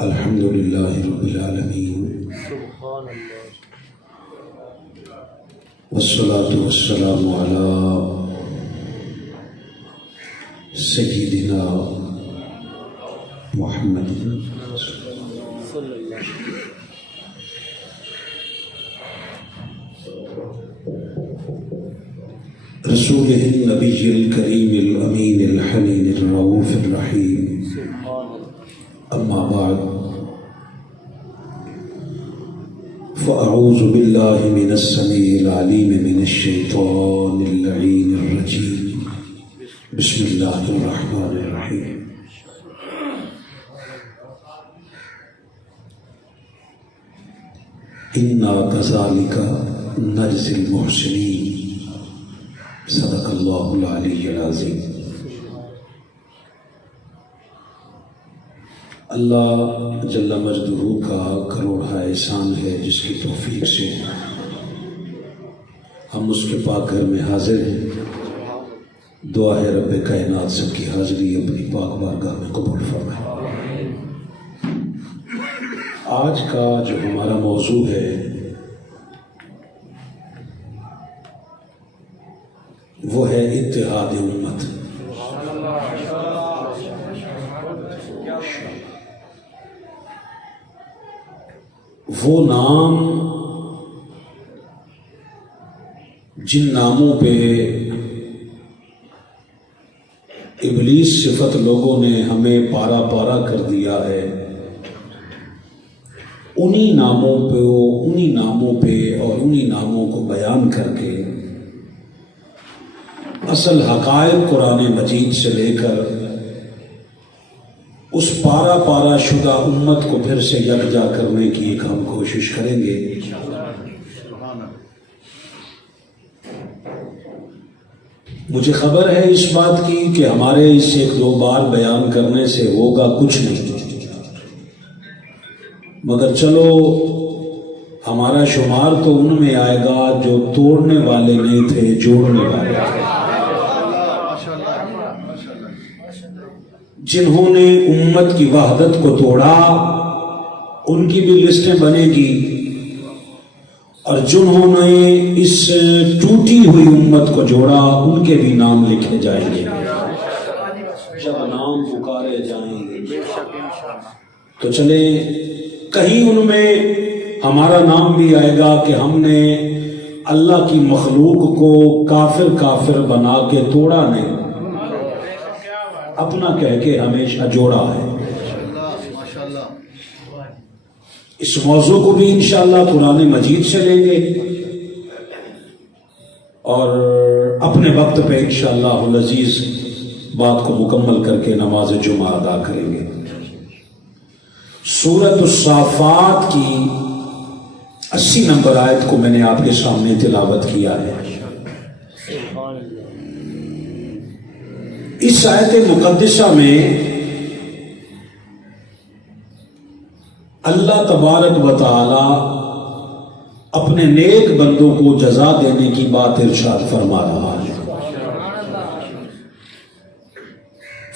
الحمد للہ رب العالمین والصلاة والسلام علی سیدنا محمد رسول النبی الکریم الامین الحنین الرؤوف الرحیم اما بعد فاعوذ باللہ من السمیع العلیم من الشیطان اللعین الرجیم بسم اللہ الرحمن الرحیم انا کذالک نجزی المحسنین صدق اللہ العلی العظیم۔ اللہ جل مجدہ کا کروڑہ احسان ہے جس کی توفیق سے ہم اس کے پاک گھر میں حاضر ہیں۔ دعا ہے رب کائنات سب کی حاضری اپنی پاک بارگاہ میں قبول فرمائے۔ آج کا جو ہمارا موضوع ہے وہ ہے اتحاد امت۔ وہ نام جن ناموں پہ ابلیس صفت لوگوں نے ہمیں پارا پارا کر دیا ہے، انہی ناموں پہ اور انہی ناموں کو بیان کر کے اصل حقائق قرآن مجید سے لے کر اس پارا پارا شدہ امت کو پھر سے یکجا کرنے کی ایک ہم کوشش کریں گے۔ مجھے خبر ہے اس بات کی کہ ہمارے اس ایک دو بار بیان کرنے سے ہوگا کچھ نہیں، مگر چلو ہمارا شمار تو ان میں آئے گا جو توڑنے والے نہیں تھے، جوڑنے والے تھے، جنہوں نے امت کی وحدت کو توڑا ان کی بھی لسٹیں بنے گی، اور جنہوں نے اس ٹوٹی ہوئی امت کو جوڑا ان کے بھی نام لکھے جائیں گے۔ جب نام پکارے جائیں گے تو چلیں کہیں ان میں ہمارا نام بھی آئے گا کہ ہم نے اللہ کی مخلوق کو کافر بنا کے توڑا نہیں، اپنا کہہ کے ہمیشہ جوڑا ہے۔ اس موضوع کو بھی انشاءاللہ قرآن مجید سے لیں گے اور اپنے وقت پہ انشاءاللہ العزیز بات کو مکمل کر کے نماز جمعہ ادا کریں گے۔ سورۃ الصافات کی 80 نمبر آیت کو میں نے آپ کے سامنے تلاوت کیا ہے۔ اس آیت مقدسہ میں اللہ تبارک و تعالی اپنے نیک بندوں کو جزا دینے کی بات ارشاد فرما رہا ہے۔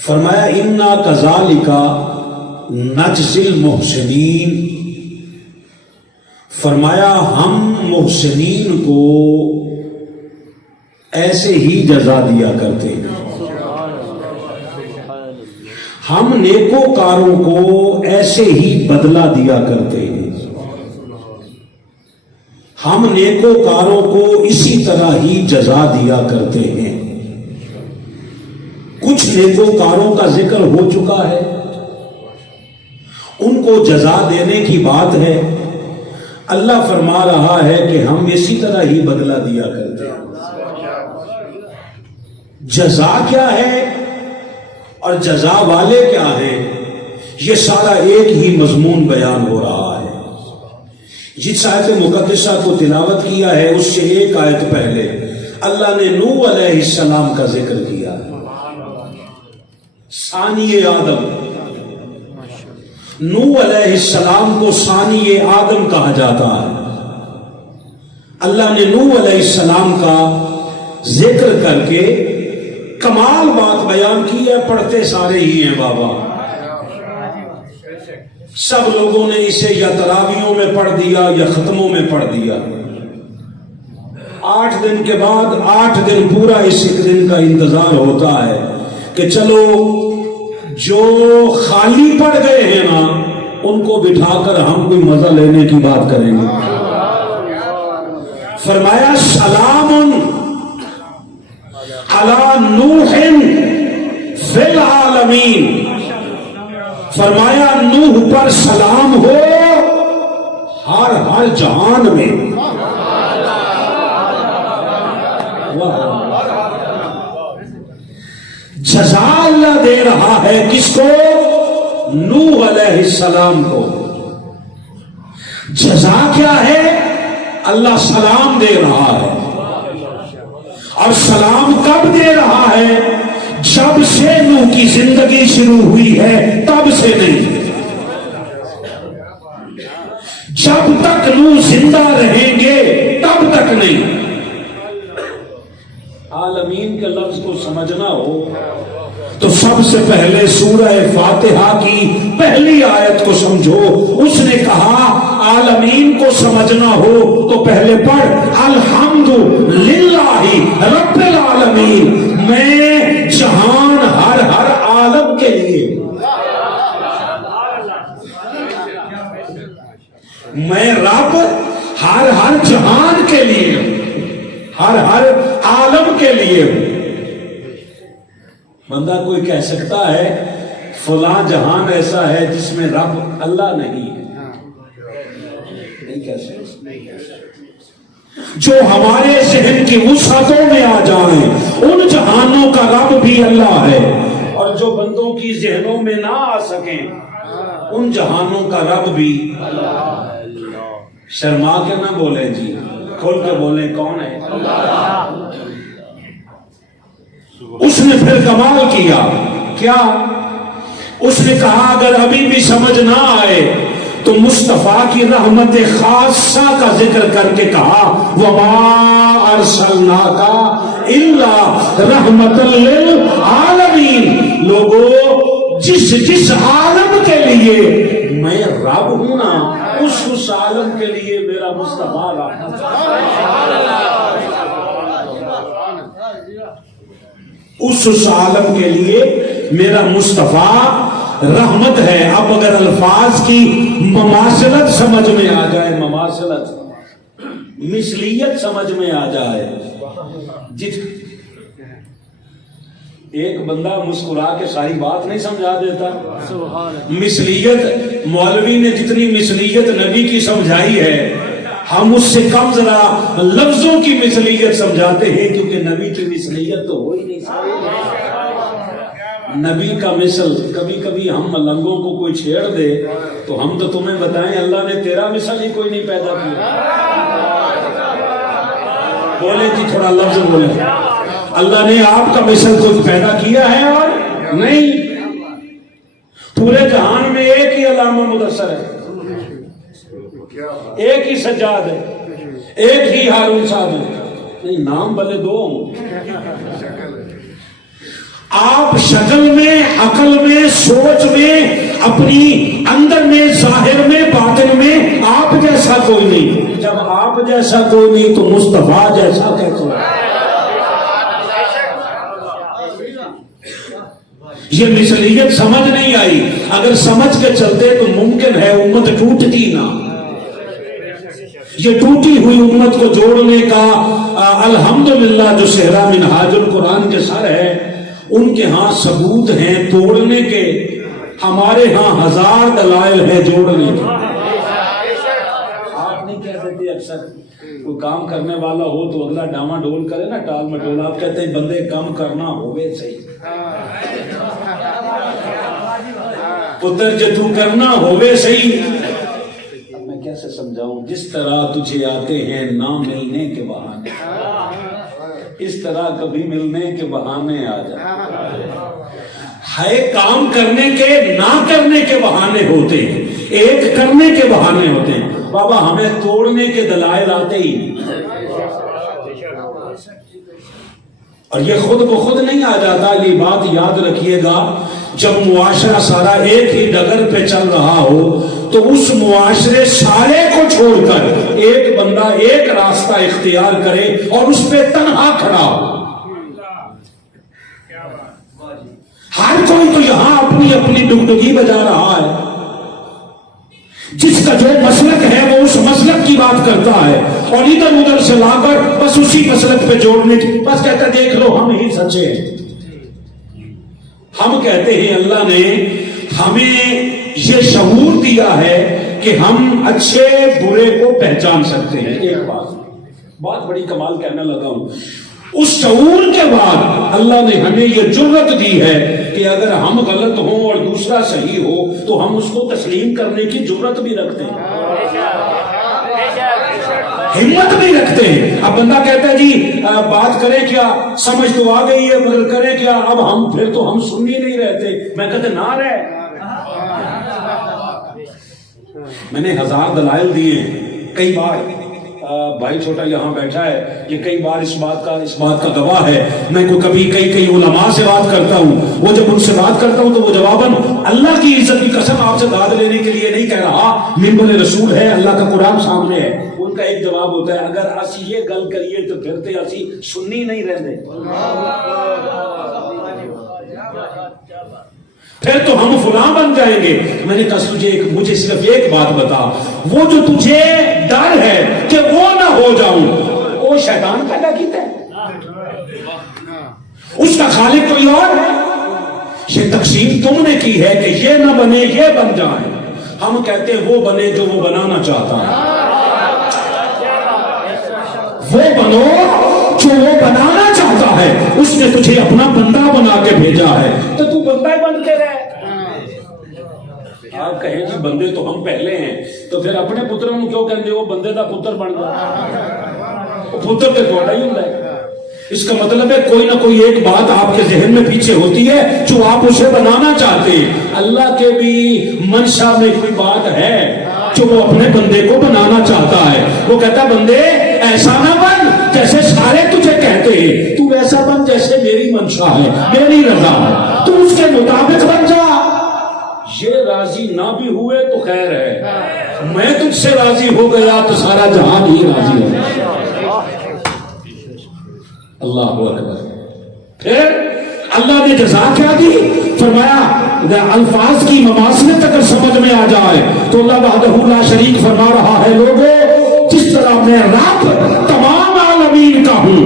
فرمایا انا کذالک نجزی المحسنین، فرمایا ہم محسنین کو ایسے ہی جزا دیا کرتے ہیں، ہم نیکوکاروں کو ایسے ہی بدلہ دیا کرتے ہیں، ہم نیکوکاروں کو اسی طرح ہی جزا دیا کرتے ہیں۔ کچھ نیکوکاروں کا ذکر ہو چکا ہے، ان کو جزا دینے کی بات ہے۔ اللہ فرما رہا ہے کہ ہم اسی طرح ہی بدلہ دیا کرتے ہیں۔ جزا کیا ہے اور جزا والے کیا ہیں، یہ سارا ایک ہی مضمون بیان ہو رہا ہے۔ جس آیت مقدسہ کو تلاوت کیا ہے اس سے ایک آیت پہلے اللہ نے نوح علیہ السلام کا ذکر کیا، ثانی آدم۔ نوح علیہ السلام کو ثانی آدم کہا جاتا ہے۔ اللہ نے نوح علیہ السلام کا ذکر کر کے کمال بات بیان کی ہے، پڑھتے سارے ہی ہیں بابا۔ سب لوگوں نے اسے یا تراویحوں میں پڑھ دیا یا ختموں میں پڑھ دیا. 8 دن کے بعد 8 دن پورا اس ایک دن کا انتظار ہوتا ہے کہ چلو جو خالی پڑ گئے ہیں نا ان کو بٹھا کر ہم کوئی مزہ لینے کی بات کریں گے. فرمایا سلام علی نوح فی العالمین. فرمایا نوح پر سلام ہو ہر جہان میں. جزا اللہ دے رہا ہے کس کو؟ نوح علیہ السلام کو. جزا کیا ہے؟ اللہ سلام دے رہا ہے. اور سلام کب دے رہا ہے؟ جب سے نوح کی زندگی شروع ہوئی ہے تب سے نہیں. جب تک نوح زندہ رہیں گے تب تک نہیں. عالمین کے لفظ کو سمجھنا ہو تو سب سے پہلے سورہ فاتحہ کی پہلی آیت کو سمجھو. اس نے کہا عالمین کو سمجھنا ہو تو پہلے پڑھ الحمد للہ رب العالمین. میں جہان ہر عالم کے لیے، میں رب ہر جہان کے لیے، ہر عالم کے لیے. بندہ کوئی کہہ سکتا ہے فلاں جہان ایسا ہے جس میں رب اللہ نہیں ہے؟ نہیں کہہ سکتا. جو ہمارے ذہن کی وسعتوں میں آ جائیں ان جہانوں کا رب بھی اللہ ہے، اور جو بندوں کی ذہنوں میں نہ آ سکیں ان جہانوں کا رب بھی. شرما کے نہ بولیں جی، کھول کے بولیں کون ہے؟ اس نے پھر کمال کیا. کیا؟ اس نے کہا اگر ابھی بھی سمجھ نہ آئے تو مصطفیٰ کی رحمت خاصہ کا ذکر کر کے کہا وَمَا أَرْسَلْنَاكَ إِلَّا رَحْمَةً لِلْعَالَمِينَ. لوگوں جس عالم کے لیے میں رب ہوں نا اس عالم کے لیے میرا مصطفیٰ رحمت. اس عالم کے لیے میرا مصطفیٰ رحمت ہے. اب اگر الفاظ کی مماثلت سمجھ میں آ جائے، مماثلت مثلیت سمجھ میں آ جائے، ایک بندہ مسکرا کے ساری بات نہیں سمجھا دیتا. مثلیت مولوی نے جتنی مثلیت نبی کی سمجھائی ہے ہم اس سے کم ذرا لفظوں کی مثلیت سمجھاتے ہیں، کیونکہ نبی کی مثلیت تو ہو ہی نہیں سکتی. نبی کا مثل کبھی کبھی ہم ملنگوں کو کوئی چھیڑ دے تو ہم تو تمہیں بتائیں اللہ نے تیرا مثل ہی کوئی نہیں پیدا کیا. بولے جی تھوڑا لفظ بولے. اللہ نے آپ کا مثل کوئی پیدا کیا ہے؟ اور نہیں. پورے جہان میں ایک ہی علامہ مدثر ہے، ایک ہی سجاد ہے، ایک ہی ہارون صاحب ہے. نہیں نام بھلے 2 ہوں. آپ شکل میں، عقل میں، سوچ میں، اپنی اندر میں، ظاہر میں، باطن میں آپ جیسا کوئی نہیں. جب آپ جیسا کوئی نہیں تو مصطفیٰ جیسا کیسے؟ یہ مثلیت سمجھ نہیں آئی. اگر سمجھ کے چلتے تو ممکن ہے امت ٹوٹتی نہ. یہ ٹوٹی ہوئی امت کو جوڑنے کا الحمدللہ جو صحرا منہاج القرآن کے سر ہے ان کے ہاں ثبوت ہیں توڑنے کے، ہمارے ہاں 1000 دلائل ہے جوڑنے کے. آپ نہیں کہہ دیتے اکثر کوئی کام کرنے والا ہو تو اگلا ڈاما ڈول کرے نا، ٹال مٹول. آپ کہتے ہیں بندے کام کرنا ہوئے صحیح، پتر جو تو کرنا ہوئے صحیح. اب میں کیسے سمجھاؤں؟ جس طرح تجھے آتے ہیں نہ ملنے کے بہانے، اس طرح کبھی ملنے کے بہانے آ جائے. ہے کام کرنے کے نہ کرنے کے بہانے ہوتے ہیں، ایک کرنے کے بہانے ہوتے ہیں. بابا ہمیں توڑنے کے دلائل آتے ہی نہیں، اور یہ خود بخود نہیں آ جاتا. یہ بات یاد رکھیے گا جب معاشرہ سارا ایک ہی ڈگر پہ چل رہا ہو تو اس معاشرے سارے کو چھوڑ کر ایک بندہ ایک راستہ اختیار کرے اور اس پہ تنہا کھڑا ہو. ہر کوئی تو یہاں اپنی اپنی ڈگڈگی بجا رہا ہے. جس کا جو مسلک ہے وہ اس مسلک کی بات کرتا ہے اور ادھر ادھر سے لا کر بس اسی مسلک پہ جوڑنے کی بس کہتا ہے دیکھ لو ہم ہی سچے ہیں. ہم کہتے ہیں اللہ نے ہمیں یہ شعور دیا ہے کہ ہم اچھے برے کو پہچان سکتے ہیں. ایک بات بڑی کمال کہنے لگا ہوں. اس شعور کے بعد اللہ نے ہمیں یہ جرت دی ہے کہ اگر ہم غلط ہوں اور دوسرا صحیح ہو تو ہم اس کو تسلیم کرنے کی جرت بھی رکھتے ہیں, ہمت بھی رکھتے ہیں. اب بندہ کہتا ہے جی بات کرے کیا, سمجھ تو آ گئی ہے مگر کرے کیا, اب ہم پھر تو ہم سنی نہیں رہتے. میں کہتے نہ رہے, میں نے 1000 دلائل دیے. کئی بار بھائی چھوٹا یہاں بیٹھا ہے, یہ کئی بار اس بات کا گواہ ہے. میں کو کبھی کئی علماء سے بات کرتا ہوں, وہ جب ان سے بات کرتا ہوں تو وہ جواباً اللہ کی عزت کی قسم آپ سے داد لینے کے لیے نہیں کہہ رہا, منبر رسول ہے, اللہ کا قرآن سامنے ہے. ان کا ایک جواب ہوتا ہے اگر اسی یہ گل کریے تو پھر تے اسی سنی نہیں رہتے, پھر تو ہم فلاں بن جائیں گے. میں نے کہا مجھے صرف ایک بات بتا, وہ جو تجھے ڈر ہے کہ وہ نہ ہو جاؤں, وہ شیطان پیدا کیتا ہے, اس کا خالق کوئی اور ہے. یہ تقسیم تم نے کی ہے کہ یہ نہ بنے یہ بن جائیں. ہم کہتے ہیں وہ بنے جو وہ بنانا چاہتا ہے, وہ بنو جو وہ بنانا چاہتا ہے. اس نے تجھے اپنا بندہ بنا کے بھیجا ہے تو تو بندہ ہی بن کے رہے. آپ کہیں جی بندے تو ہم پہلے ہیں, تو پھر اپنے پتروں کو کیوں کہیں وہ بندے دا پتر بن گیا, پتر تو تھوڑا ہی ہوتا ہے. اس کا مطلب ہے کوئی نہ کوئی ایک بات آپ کے ذہن میں پیچھے ہوتی ہے جو آپ اسے بنانا چاہتے ہیں. اللہ کے بھی منشا میں کوئی بات ہے جو وہ اپنے بندے کو بنانا چاہتا ہے. وہ کہتا ہے بندے ایسا نہ بن جیسے سارے تجھے کہتے ہیں, تو ایسا بن جیسے میری منشا ہے, میری رضا ہے, تو اس کے مطابق بن جا. یہ راضی نہ بھی ہوئے تو خیر ہے, میں تجھ سے راضی ہو گیا تو سارا جہان ہی راضی ہے. اللہ اکبر. پھر اللہ نے جزا کیا دی, فرمایا الفاظ کی مماثلت اگر سمجھ میں آ جائے تو اللہ وحدہ لا شریک فرما رہا ہے لوگوں جس طرح میں رب تمام عالمین کا ہوں,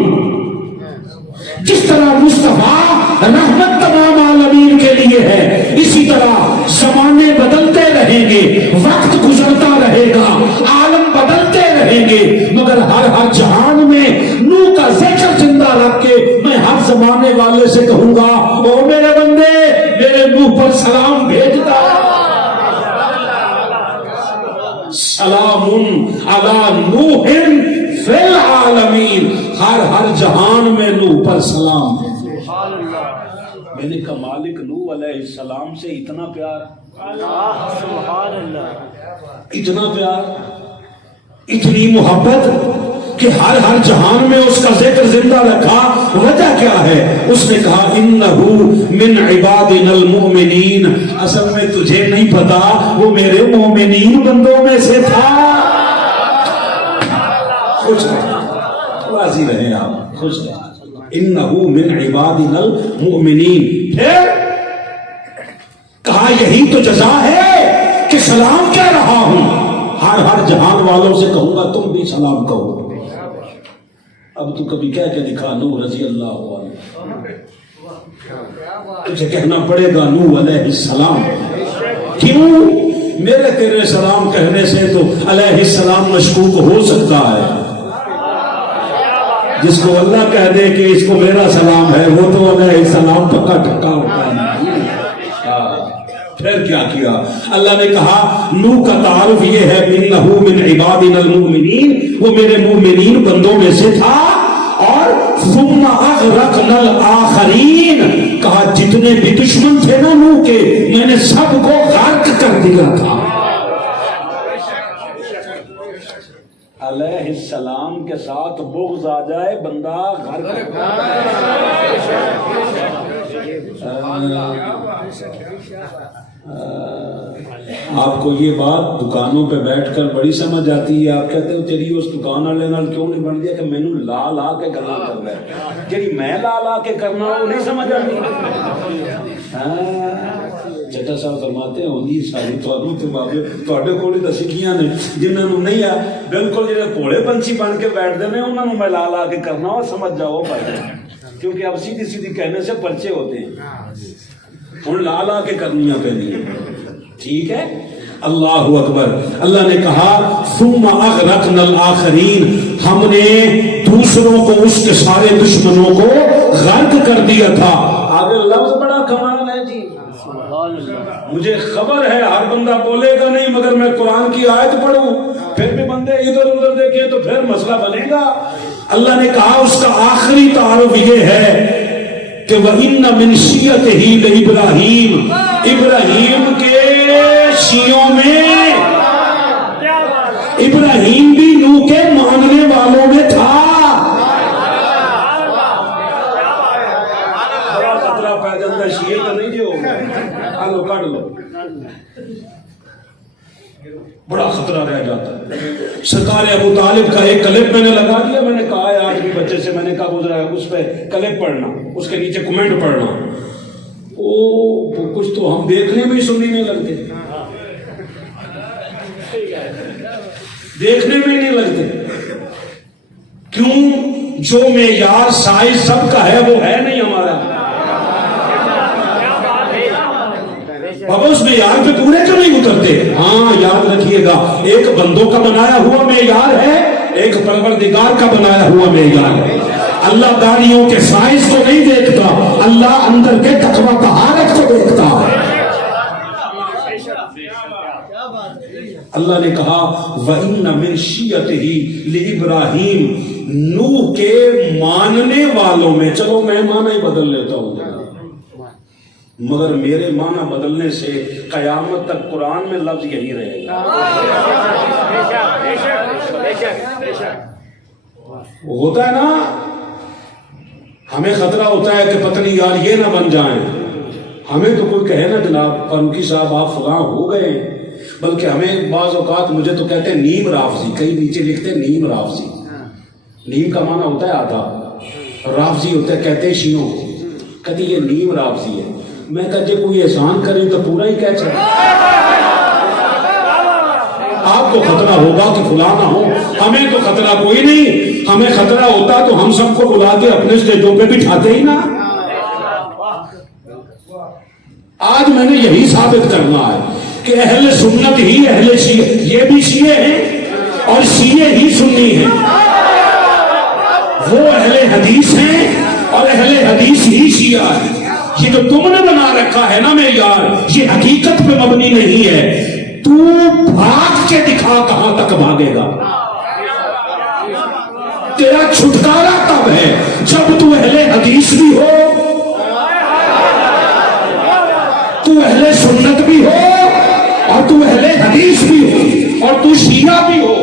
جس طرح مصطفیٰ رحمت تمام عالمین کے لیے ہے, اسی طرح زمانے بدلتے رہیں گے, وقت گزرتا رہے گا, عالم بدلتے رہیں گے, مگر ہر جہان میں نور کا ذکر زندہ رکھ کے میں ہر زمانے والے سے کہوں گا او میرے بندے میرے منہ پر سلام بھیجتا, سلام علی نوح فی العالمین, ہر جہان میں نوح پر سلام ہے. میں نے کہا مالک نوح علیہ السلام سے اتنا پیار, اتنا پیار, اتنی محبت کہ ہر جہان میں اس کا ذکر زندہ رکھا. وجہ کیا ہے؟ اس نے کہا انہو من عبادنا المؤمنین, اصل میں تجھے نہیں پتا وہ میرے مومنین بندوں میں سے تھا. خوش رہے, راضی رہے آپ, خوش رہے. انہو من عبادنا المؤمنین. پھر کہا یہی تو جزا ہے کہ سلام کہہ رہا ہوں, ہر جہان والوں سے کہوں گا تم بھی سلام کہو. اب تو کبھی کہہ کے دکھا نوح رضی اللہ عنہ, تجھے کہنا پڑے گا نوح علیہ السلام. کیوں؟ میرے تیرے سلام کہنے سے تو علیہ السلام مشکوک ہو سکتا ہے. جس کو اللہ کہہ دے کہ اس کو میرا سلام ہے وہ تو علیہ السلام پکا ٹھکا ہوتا ہے. پھر کیا کیا اللہ نے کہا نوح کا تعارف یہ ہے انہو من عبادنا المؤمنین, وہ میرے مومنین بندوں میں سے تھا. اور ثم اغرقنا الآخرین, کہا جتنے بھی دشمن تھے نا نوح کے میں نے سب کو غرق کر دیا تھا. علیہ السلام کے ساتھ بغض آ جائے بندہ غرق. آپ کو یہ بات دکانوں پہ بیٹھ کر بڑی سمجھ آتی ہے. آپ کہتے ہو چلیے اس دکان والے نال کیوں نہیں بن دیا کہ مینوں لا لا کے گلاں کر رہا ہے, جی میں لا لا کے کرنا وہ نہیں سمجھ آتی. چٹا صاحب فرماتے ہیں ہوندی ساری تواڈے کول ہی سکھیاں نے جنہاں نوں نہیں آ بالکل جڑے بھولے پنچھی بن کے بیٹھتے ہیں انہوں نے میں لا لا کے کرنا وہ سمجھ جاؤ بھائی, کیونکہ اب سیدھی سیدھی کہنے سے پرچے ہوتے ہیں. ہوں لا لا کے کرنیاں پہنی. ٹھیک ہے, اللہ اکبر. اللہ نے کہا ثم اغرقنا الآخرین, ہم نے دوسروں کو اس کے سارے دشمنوں کو غرق کر دیا تھا. آگے لفظ بڑا کمال ہے جی. مجھے خبر ہے ہر بندہ بولے گا نہیں, مگر میں قرآن کی آیت پڑھوں پھر بھی بندے ادھر ادھر دیکھیں تو پھر مسئلہ بنے گا. اللہ نے کہا اس کا آخری تعارف یہ ہے کہ وَإِنَّ مِن شِيَّتِهِ لِإِبْرَاهِيمَ, ابراہیم کے شیعوں میں ابراہیم بھی نوح کے ماننے والوں میں تھا. بڑا خطرہ پہ جاتا ہے شیعہ تو نہیں جو آلو کاٹ لو, بڑا خطرہ رہ جاتا ہے. سرکار ابو طالب کا ایک کلپ میں نے لگا دیا, میں نے کہا ہے آج بھی بچے سے میں نے کہا گزرا ہے اس پہ کلپ پڑھنا, اس کے نیچے کمنٹ پڑھنا. او کچھ تو ہم دیکھنے میں ہی سننے نہیں لگتے, دیکھنے میں نہیں لگتے. کیوں؟ جو معیار سائز سب کا ہے وہ ہے نہیں ہمارا. بابا اس معیار پہ پورے کیوں نہیں اترتے؟ ہاں یاد رکھیے گا, ایک بندوں کا بنایا ہوا معیار ہے, ایک پروردگار کا بنایا ہوا معیار ہے. اللہ داڑیوں کے سائز کو نہیں دیکھتا, اللہ اندر کے تقویٰ طہارت کو دیکھتا ہے. اللہ نے کہا وَإِنَّ مِن شِيَّتِهِ لِإِبْرَاهِيمَ, نوح کے ماننے والوں میں. چلو میں معنی ہی بدل لیتا ہوں, مگر میرے معنی بدلنے سے قیامت تک قرآن میں لفظ یہی رہے گا. ہوتا ہے نا, ہمیں خطرہ ہوتا ہے کہ پتہ نہیں یار یہ نہ بن جائیں. ہمیں تو کوئی کہے نا جناب فاروقی صاحب آپ فلاں ہو گئے, بلکہ ہمیں بعض اوقات مجھے تو کہتے ہیں نیم رافضی, کئی نیچے لکھتے ہیں نیم رافضی. نیم کا معنی ہوتا ہے آدھا, رافضی ہوتا ہے کہتے ہیں شیعوں, کہتے یہ نیم رافضی ہے. میں کہتے کوئی احسان کریں تو پورا ہی کہہ چاہے. آپ کو خطرہ ہوگا کہ فلاں نہ ہو, ہمیں تو خطرہ کوئی نہیں. ہمیں خطرہ ہوتا تو ہم سب کو بلا کے اپنے اسٹیجوں پہ بٹھاتے ہی نا. آج میں نے یہی ثابت کرنا ہے کہ اہل سنت ہی اہل شیعہ, یہ بھی شیعہ ہیں اور شیعہ ہی سنی ہیں. وہ اہل حدیث ہیں اور اہل حدیث ہی شیعہ ہیں. یہ جو تم نے بنا رکھا ہے نا معیار, یہ حقیقت پہ مبنی نہیں ہے. تو بھاگ کے دکھا کہاں تک بھاگے گا. تیرا چھٹکارا کب ہے؟ جب تو اہل حدیث بھی ہو, تو اہل سنت بھی ہو, اور تو اہل حدیث بھی ہو, اور تو شیعہ بھی ہو.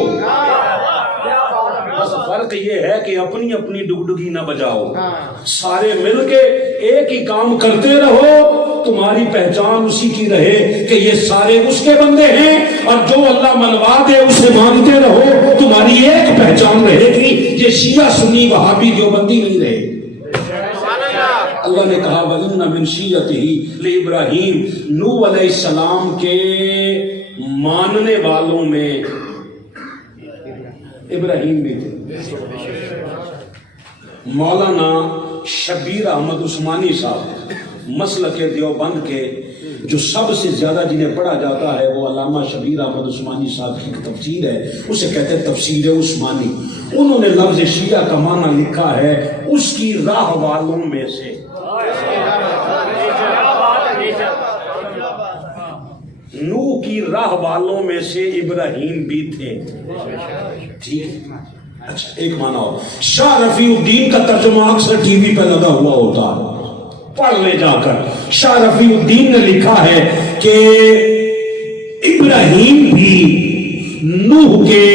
فرق یہ ہے کہ اپنی اپنی ڈگڈگی نہ بجاؤ, سارے مل کے ایک ہی کام کرتے رہو. تمہاری پہچان اسی کی رہے کہ یہ سارے اس کے بندے ہیں, اور جو اللہ منوا دے اسے مانتے رہو. تمہاری ایک پہچان رہے گی, یہ شیعہ سنی وہابی دیوبندی نہیں رہے. اللہ نے کہا وَإِنَّ مِن شِيَّتِهِ لِإِبْرَاهِيمَ, نوح علیہ السلام کے ماننے والوں میں ابراہیم بھی تھے. مولانا شبیر احمد عثمانی صاحب مسلک دیوبند کے جو سب سے زیادہ جنہیں پڑھا جاتا ہے وہ علامہ شبیر احمد عثمانی صاحب کی ایک تفسیر ہے, اسے کہتے ہیں تفسیر عثمانی. انہوں نے لفظ شیعہ کا معنی لکھا ہے اس کی راہ والوں میں سے. نوح کی راہ والوں میں سے ابراہیم بھی تھے. ٹھیک, اچھا ایک معنی ہو. شاہ رفیع الدین کا ترجمہ اکثر ٹی وی پہ لگا ہوا ہوتا ہے, پڑھ لے جا کر. شاہ رفیع الدین نے لکھا ہے کہ ابراہیم بھی نوح کے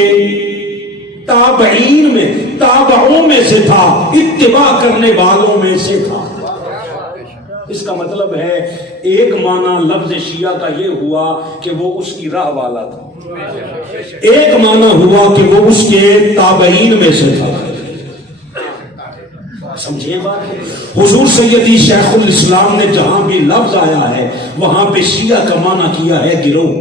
تابعین میں, تابعوں میں سے تھا, اتباع کرنے والوں میں سے تھا. اس کا مطلب ہے ایک معنی لفظ شیعہ کا یہ ہوا کہ وہ اس کی راہ والا تھا، ایک معنی ہوا کہ وہ اس کے تابعین میں سے تھا. سمجھے بات؟ حضور سیدی شیخ الاسلام نے جہاں بھی لفظ آیا ہے وہاں پہ شیعہ کا معنی کیا ہے گروہ.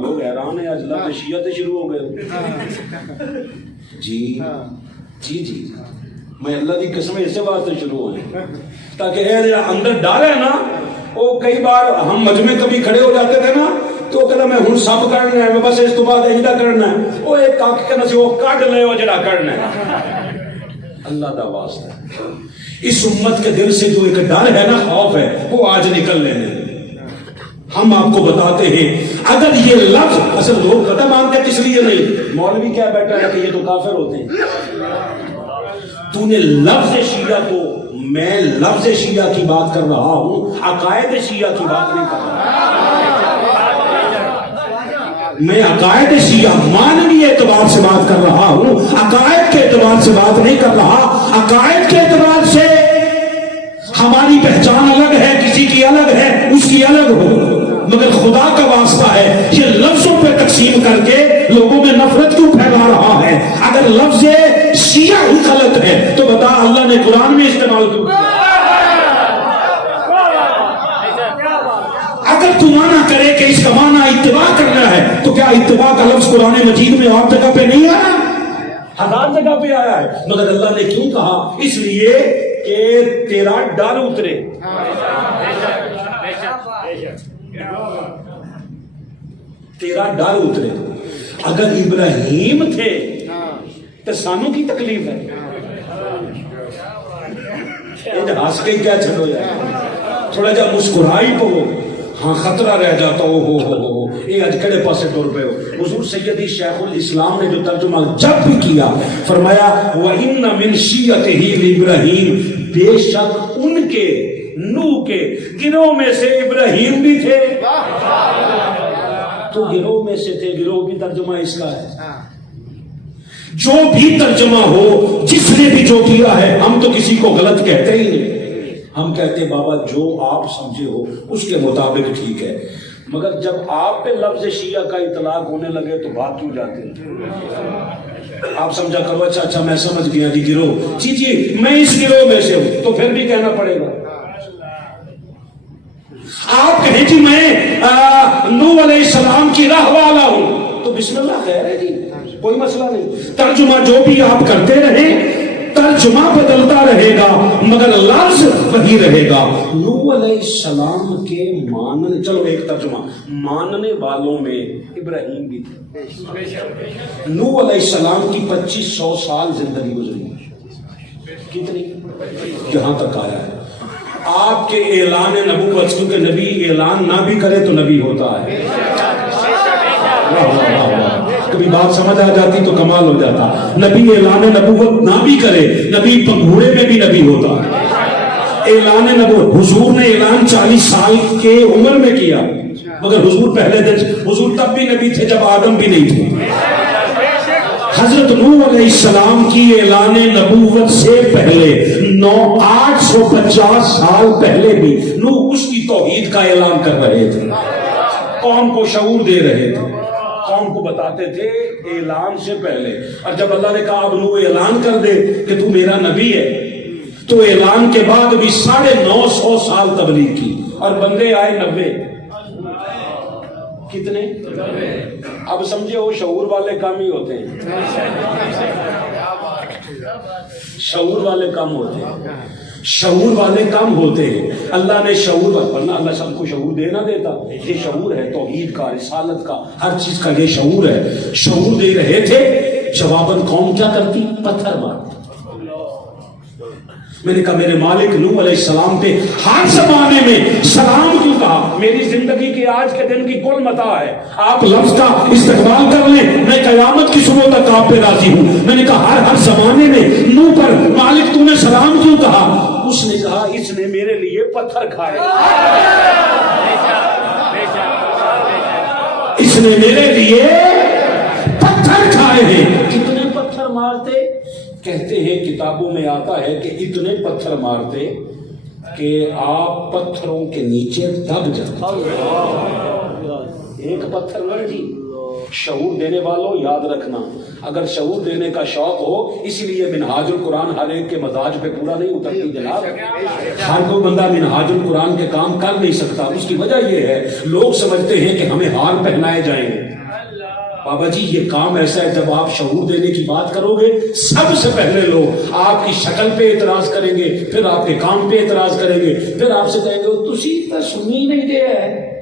لوگ حیران ہیں آج لفظ شیعہ سے شروع ہو گئے. جی جی جی میں اللہ کی قسم اسے بات سے شروع ہوئے تاکہ اندر ڈر ہے نا. وہ کئی بار ہم مجمع کبھی کھڑے ہو جاتے تھے نا تو کہنا میں ہوں سب کرنا ہے، میں بس اس تو بعد ایجا کرنا ہے. وہ ایک کاک کہنا سی وہ کٹ لے وہ جڑا کرنا ہے. اللہ دا واسطہ اس امت کے دل سے جو ایک ڈر ہے نا، خوف ہے، وہ آج نکل لینے. ہم آپ کو بتاتے ہیں اگر یہ لفظ اصل لوگ قدم مانتے کس لیے نہیں، مولوی کیا بیٹھا ہے کہ یہ تو کافر ہوتے ہیں. تو نے لفظ شیعہ کو، میں لفظ شیعہ کی بات کر رہا ہوں، عقائد شیعہ کی بات نہیں کر رہا. میں عقائد شیعہ مانوی اعتبار سے بات کر رہا ہوں، عقائد کے اعتبار سے بات نہیں کر رہا. عقائد کے اعتبار سے ہماری پہچان الگ ہے، کسی کی الگ ہے، اس کی الگ ہو، مگر خدا کا واسطہ ہے یہ لفظوں پہ تقسیم کر کے لوگوں میں نفرت کیوں پھیلا رہا ہے؟ اگر لفظ شیعہ ہی غلط ہے تو بتا اللہ نے قرآن میں استعمال کیوں کیا؟ اگر تو مانا کرے کہ اس کا معنی اتباع کرنا ہے تو کیا اتباع کا لفظ قرآن مجید میں اور جگہ پہ نہیں آیا؟ ہزار جگہ پہ آیا ہے. مگر اللہ نے کیوں کہا؟ اس لیے کہ تیرا ڈر اترے. تیرا ڈر اترے. اگر ابراہیم تھے تو سانوں کی تکلیف ہے. ہنس کے کیا چھڑو جائے، تھوڑا جا مسکرائی تو ہاں خطرہ رہ جاتا ہو یہ اج کڑے پاسے ٹور پہ ہو. حضور سیدی شیخ الاسلام نے جو ترجمہ جب بھی کیا فرمایا وَإِنَّ مِنْ شِيَّتِهِ لِإِبْرَاهِيمَ، بے شک ان کے نوح کے گروہ میں سے ابراہیم بھی تھے. تو گروہ میں سے تھے، گروہ بھی ترجمہ اس کا ہے. جو بھی ترجمہ ہو، جس نے بھی جو کیا ہے، ہم تو کسی کو غلط کہتے ہی نہیں. ہم کہتے ہیں بابا جو آپ سمجھے ہو اس کے مطابق ٹھیک ہے. مگر جب آپ پہ لفظ شیعہ کا اطلاق ہونے لگے تو بات کیوں جاتے ہیں؟ آپ سمجھا کرو اچھا میں سمجھ گیا جی گروہ، جی میں اس گروہ میں سے ہوں تو پھر بھی کہنا پڑے گا. آپ کہیں جی میں نوح علیہ السلام کی راہ والا ہوں تو بسم اللہ خیر ہے جی، کوئی مسئلہ نہیں. ترجمہ جو بھی آپ کرتے رہیں ترجمہ بدلتا رہے گا مگر لفظ وہی رہے گا. نوح علیہ السلام کے ماننے، چلو ایک ترجمہ، ماننے والوں میں ابراہیم بھی تھے. نوح علیہ السلام کی 2500 سال زندگی گزری. کتنی؟ یہاں تک آیا ہے. آپ کے اعلان نبوت، کیونکہ نبی اعلان نہ بھی کرے تو نبی ہوتا ہے. کبھی بات سمجھ آ جاتی تو کمال ہو جاتا. نبی اعلان نبوت نہ بھی کرے، نبی پنگھوڑے میں بھی نبی ہوتا ہے. اعلان نبوت حضور نے اعلان 40 سال کے عمر میں کیا، مگر حضور پہلے دن، حضور تب بھی نبی تھے جب آدم بھی نہیں تھے. حضرت نوح علیہ السلام کی اعلان نبوت سے پہلے 850 سال پہلے بھی نوح اس کی توحید کا اعلان کر رہے تھے، قوم کو شعور دے رہے تھے، قوم کو بتاتے تھے اعلان سے پہلے. اور جب اللہ نے کہا اب نوح اعلان کر دے کہ تو میرا نبی ہے، تو اعلان کے بعد بھی 950 سال تبلیغ کی اور بندے آئے 90. کتنے؟ اب سمجھے وہ شعور والے کام ہی ہوتے ہیں، شعور والے کام ہوتے ہیں، شعور والے کام ہوتے ہیں. اللہ نے شعور، ورنہ اللہ سب کو شعور دے نہ دیتا. یہ شعور ہے توحید کا، رسالت کا، ہر چیز کا یہ شعور ہے. شعور دے رہے تھے، جواباً قوم کیا کرتی؟ پتھر مارتی. میں نے کہا میرے مالک نوح علیہ السلام پہ ہر زمانے میں سلام کیوں کہا؟ میری زندگی کے آج کے دن کی کل متاع ہے. آپ لفظ کا استقبال کر لیں، میں قیامت کی صبح تک آپ پہ راضی ہوں. میں نے کہا ہر زمانے میں نوح پر مالک تو نے سلام کیوں کہا؟ اس نے کہا اس نے میرے لیے پتھر کھائے، اس نے میرے لیے پتھر کھائے ہیں. کتنے پتھر مارتے؟ کہ کہتے ہیں کتابوں میں آتا ہے کہ اتنے پتھر مارتے کہ آپ پتھروں کے نیچے دب جاتے. ایک پتھر نہ جی. شعور دینے والوں یاد رکھنا، اگر شعور دینے کا شوق ہو، اس لیے منہاج القرآن ہر ایک کے مزاج پہ پورا نہیں اترتی جناب. ہر کوئی بندہ منہاج القرآن کے کام کر نہیں سکتا. اس کی وجہ یہ ہے لوگ سمجھتے ہیں کہ ہمیں ہار پہنائے جائیں گے. بابا جی یہ کام ایسا ہے، جب آپ شعور دینے کی بات کرو گے سب سے پہلے لوگ آپ کی شکل پہ اعتراض کریں گے، پھر آپ کے کام پہ اعتراض کریں گے، پھر آپ سے کہیں گے تسی تو سنی نہیں دے ہے،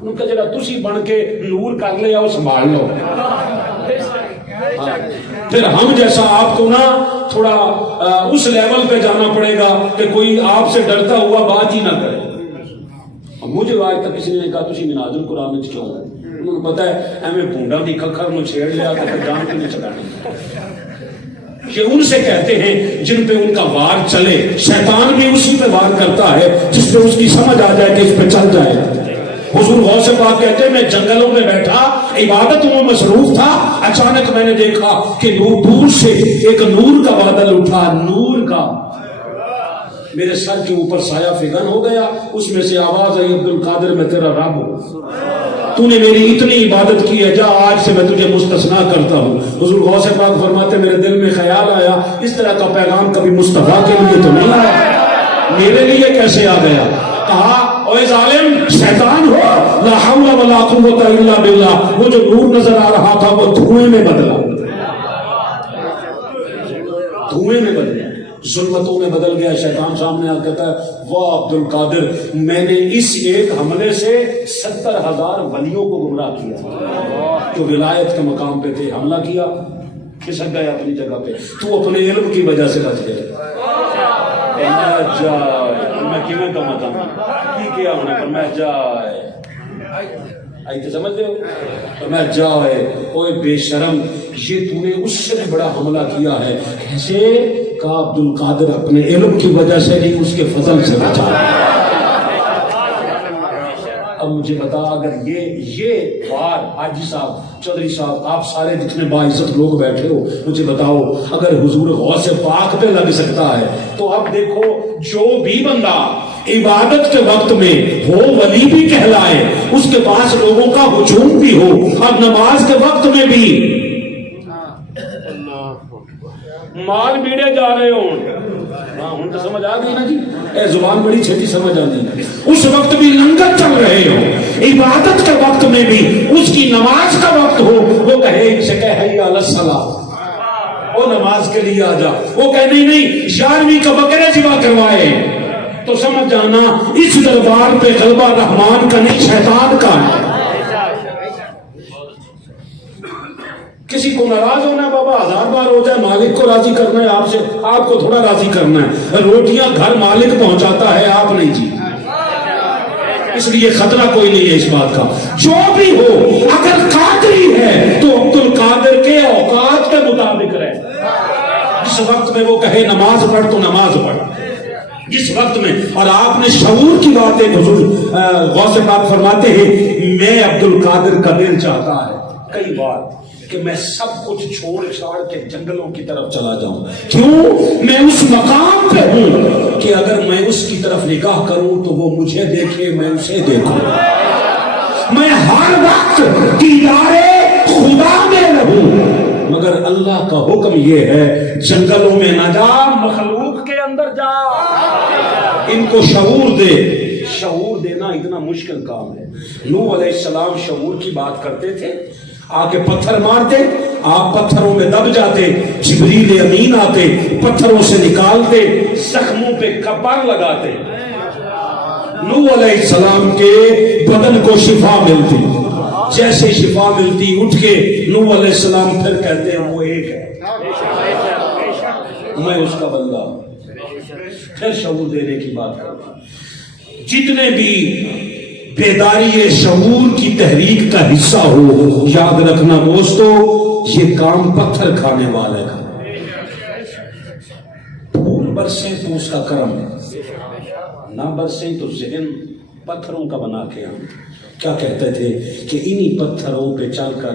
ان کا جڑا تسی بن کے نور کر لے آؤ سنبھال لو. پھر ہم جیسا آپ کو نا تھوڑا اس لیول پہ جانا پڑے گا کہ کوئی آپ سے ڈرتا ہوا بات ہی نہ کرے. مجھے آج تک کسی نے کہا تسی منہاج القرآن میں کیوں ہے، انہوں نے پتا ہے ایویں بھونڈا دی ککھر میں چھیڑ لیا تو پھر جان کے نہیں چکانے. یہ ان سے کہتے ہیں جن پہ ان کا وار چلے. شیطان بھی اسی پہ وار کرتا ہے جس پہ اس کی سمجھ آ جائے کہ اس پہ چل جائے. حضور غوث پاک کہتے ہیں میں جنگلوں میں بیٹھا عبادتوں میں مصروف تھا، اچانک میں نے دیکھا کہ دور سے ایک نور کا بادل اٹھا، نور کا، میرے سر کے اوپر سایہ فگن ہو گیا. اس میں سے آواز آئی عبد القادر میں تیرا رب ہوں، تو نے میری اتنی عبادت کی ہے، جا آج سے میں تجھے مستثنا کرتا ہوں. حضور غوث پاک فرماتے میرے دل میں خیال آیا اس طرح کا پیغام کبھی مصطفیٰ کے لیے تو نہیں آیا، میرے لیے کیسے آ گیا. کہا اوے ظالم شیطان ہو، لا حول ولا قوت الا باللہ. وہ جو نور نظر آ رہا تھا وہ دھوئیں میں بدلا، دھوئیں میں بدلا، ظلمتوں میں بدل گیا. شیطان سامنے آ کہتا ہے واہ عبد القادر، میں نے اس ایک حملے سے 70,000 ولیوں کو گمراہ کیا جو ولایت کے مقام پہ تھے. حملہ کیا، کھسک گئے اپنی جگہ پہ، تو اپنے علم کی وجہ سے بچ گئے. میں کیوں کما تھا کی کیا ہونے پر میں جائے آئی تو سمجھ دے ہو، میں جائے اوے بے شرم، یہ تو نے اس سے بھی بڑا حملہ کیا ہے. کیسے؟ کہا عبد القادر اپنے علم کی وجہ سے نہیں اس کے فضل سے بچا. اب مجھے بتا اگر یہ بات حاجی صاحب، چودھری صاحب، آپ سارے جتنے باعزت لوگ بیٹھے ہو، مجھے بتاؤ اگر حضور غوث پاک پہ لگ سکتا ہے تو اب دیکھو جو بھی بندہ عبادت کے وقت میں ہو ولی بھی کہلائے، اس کے پاس لوگوں کا ہجوم بھی ہو، اب نماز کے وقت میں بھی مال بیڑے جا رہے ہوں، ہوں تو سمجھ آ گئی نا جی، اے زبان بڑی چھیتی سمجھ آتی ہے. اس وقت بھی لنگر چل رہے ہو، عبادت کے وقت میں بھی، اس کی نماز کا وقت ہو، وہ کہے ان سے کہ حی علی الصلاۃ، وہ نماز کے لیے آ جا. وہ کہ نہیں 11ویں کا بکرا ذبح کروائے، تو سمجھ جانا اس دربار پہ غلبہ رحمان کا نہیں شیطان کا ہے. کسی کو ناراض ہونا ہے بابا 1000 بار ہو جائے، مالک کو راضی کرنا ہے آپ سے، آپ کو تھوڑا راضی کرنا ہے. روٹیاں گھر مالک پہنچاتا ہے، آپ نہیں جی. اس لیے خطرہ کوئی نہیں ہے اس بات کا. جو بھی ہو اگر قادری ہے تو عبد القادر کے اوقات کے مطابق رہے. جس وقت میں وہ کہے نماز پڑھ تو نماز پڑھ، جس وقت میں. اور آپ نے شعور کی بات ایک حضور غوث پاک فرماتے ہیں میں عبد القادر کا دل چاہتا ہے کئی بار کہ میں سب کچھ چھوڑ چھاڑ کے جنگلوں کی طرف چلا جاؤں. کیوں؟ میں اس مقام پہ ہوں کہ اگر میں اس کی طرف نگاہ کروں تو وہ مجھے دیکھے، میں اسے دیکھوں. میں ہر وقت دیدارے خدا میں رہوں. مگر اللہ کا حکم یہ ہے جنگلوں میں نہ جا، مخلوق کے اندر جا. ان کو شعور دے. شعور دینا اتنا مشکل کام ہے. نوح علیہ السلام شعور کی بات کرتے تھے، آ کے پتھر مارتے، آپ پتھروں میں دب جاتے، جبریل امین آتے پتھروں سے نکالتے، زخموں پہ کپڑ لگاتے. نوح علیہ السلام کے بدن کو شفا ملتی، جیسے شفا ملتی اٹھ کے نوح علیہ السلام پھر کہتے ہیں وہ ایک ہے، میں اس کا بندہ. پھر شعور دینے کی بات کرتا. جتنے بھی بیداری شعور کی تحریک کا حصہ ہو، یاد رکھنا دوستو یہ کام پتھر کھانے والے کا. پھول برسیں تو اس کا کرم ہے، نہ برسیں تو ذہن پتھروں کا بنا کے ہم کیا کہتے تھے کہ انہی پتھروں پہ چل کر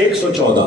114।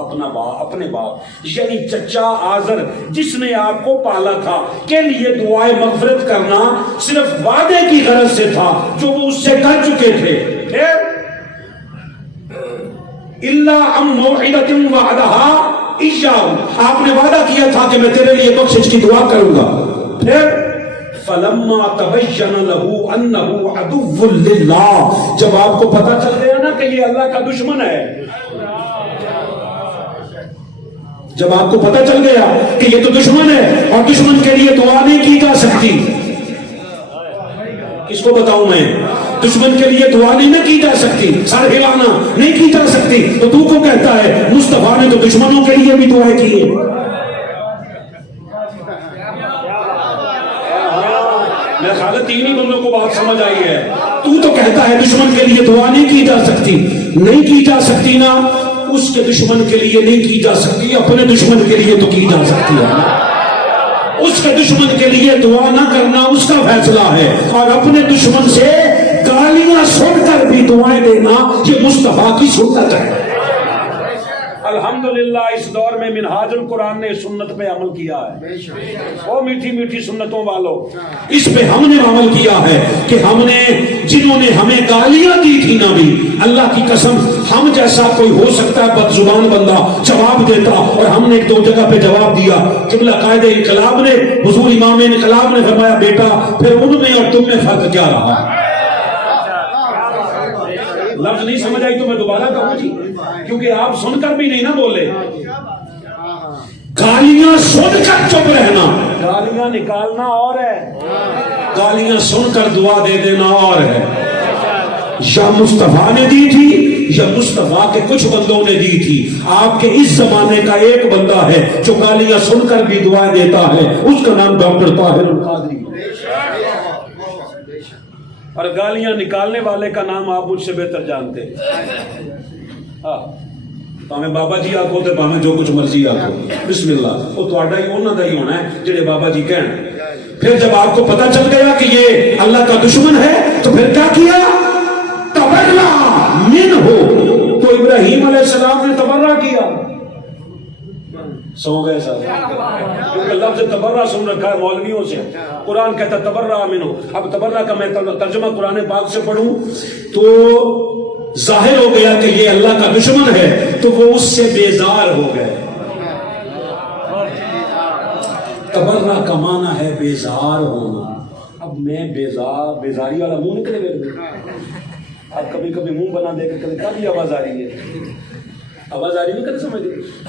اپنے باپ یعنی چچا آزر جس نے آپ کو پالا تھا کے لیے دعائے مغفرت کرنا صرف وعدے کی غرض سے تھا جو وہ اس سے کر چکے تھے. پھر اللہ ام موعدۃ وعدہا ایاہ، آپ نے وعدہ کیا تھا کہ میں تیرے لیے بخشش کی دعا کروں گا. پھر فلما تبین له انه عدو للہ، جب آپ کو پتا چل گیا نا کہ یہ اللہ کا دشمن ہے، جب آپ کو پتا چل گیا کہ یہ تو دشمن ہے اور دشمن کے لیے دعا نہیں کی جا سکتی، کس کو بتاؤں میں، دشمن کے لیے دعا نہیں نہ کی جا سکتی، سر ہلانا نہیں کی جا سکتی، تو تو کو کہتا ہے مصطفیٰ نے تو دشمنوں کے لیے بھی دعائیں کی ہیں. میں خالد تینی بندوں کو بات سمجھ آئی ہے. تو کہتا ہے دشمن کے لیے دعا نہیں کی جا سکتی، نہیں کی جا سکتی نا، اس کے دشمن کے لیے نہیں کی جا سکتی، اپنے دشمن کے لیے تو کی جا سکتی ہے. اس کے دشمن کے لیے دعا نہ کرنا اس کا فیصلہ ہے، اور اپنے دشمن سے گالیاں سن کر بھی دعائیں دینا یہ مصطفیٰ کی سنت ہے. الحمدللہ اس دور میں منہاج القرآن نے سنت پہ عمل کیا ہے. وہ میٹھی میٹھی سنتوں والوں، اس پہ ہم نے عمل کیا ہے کہ ہم نے جنہوں نے ہمیں گالیاں دی تھی نا بھی، اللہ کی قسم ہم جیسا کوئی ہو سکتا ہے بد زبان بندہ جواب دیتا، اور ہم نے ایک دو جگہ پہ جواب دیا. قبلہ قائد انقلاب نے، حضور امام انقلاب نے فرمایا بیٹا پھر ان میں اور تم میں فرق کیا رہا. لفظ نہیں سمجھ آئی تو میں دوبارہ کہوں جی، کیونکہ آپ سن کر بھی نہیں نہ بولے. گالیاں سن کر چپ رہنا، گالیاں نکالنا اور ہے، گالیاں سن کر دعا دے دینا اور ہے. یا مصطفیٰ نے دی تھی یا مصطفیٰ کے کچھ بندوں نے دی تھی. آپ کے اس زمانے کا ایک بندہ ہے جو گالیاں سن کر بھی دعائیں دیتا ہے، اس کا نام ڈاکٹر طاہر القادری. اور گالیاں نکالنے والے کا نام آپ مجھ سے بہتر جانتے ہیں. پاویں بابا جی آکھو تے پاویں جو کچھ مرضی آکھو، بسم اللہ، وہ تہاڈا ہی انہاں دا ہی ہونا ہے جڑے بابا جی کہن. پھر جب آپ کو پتا چل گیا کہ یہ اللہ کا دشمن ہے تو پھر کیا کیا؟ تبرہ منہ، تو ابراہیم علیہ السلام نے تبرہ کیا. سو گئے سر، کیونکہ لفظ تبرہ سن رکھا ہے مولویوں سے. قرآن کہتا تبرہ منہ. اب تبرہ کا میں ترجمہ قرآن پاک سے پڑھوں تو ظاہر ہو گیا کہ یہ اللہ کا دشمن ہے، تو وہ اس سے بیزار ہو گئے. تبرہ کا معنی ہے بیزار ہونا. اب میں بیزاری والا منہ نکلے گا. اب کبھی کبھی منہ بنا دے کر کیا بھی آواز آ رہی ہے، آواز آ رہی نہیں، کر سمجھ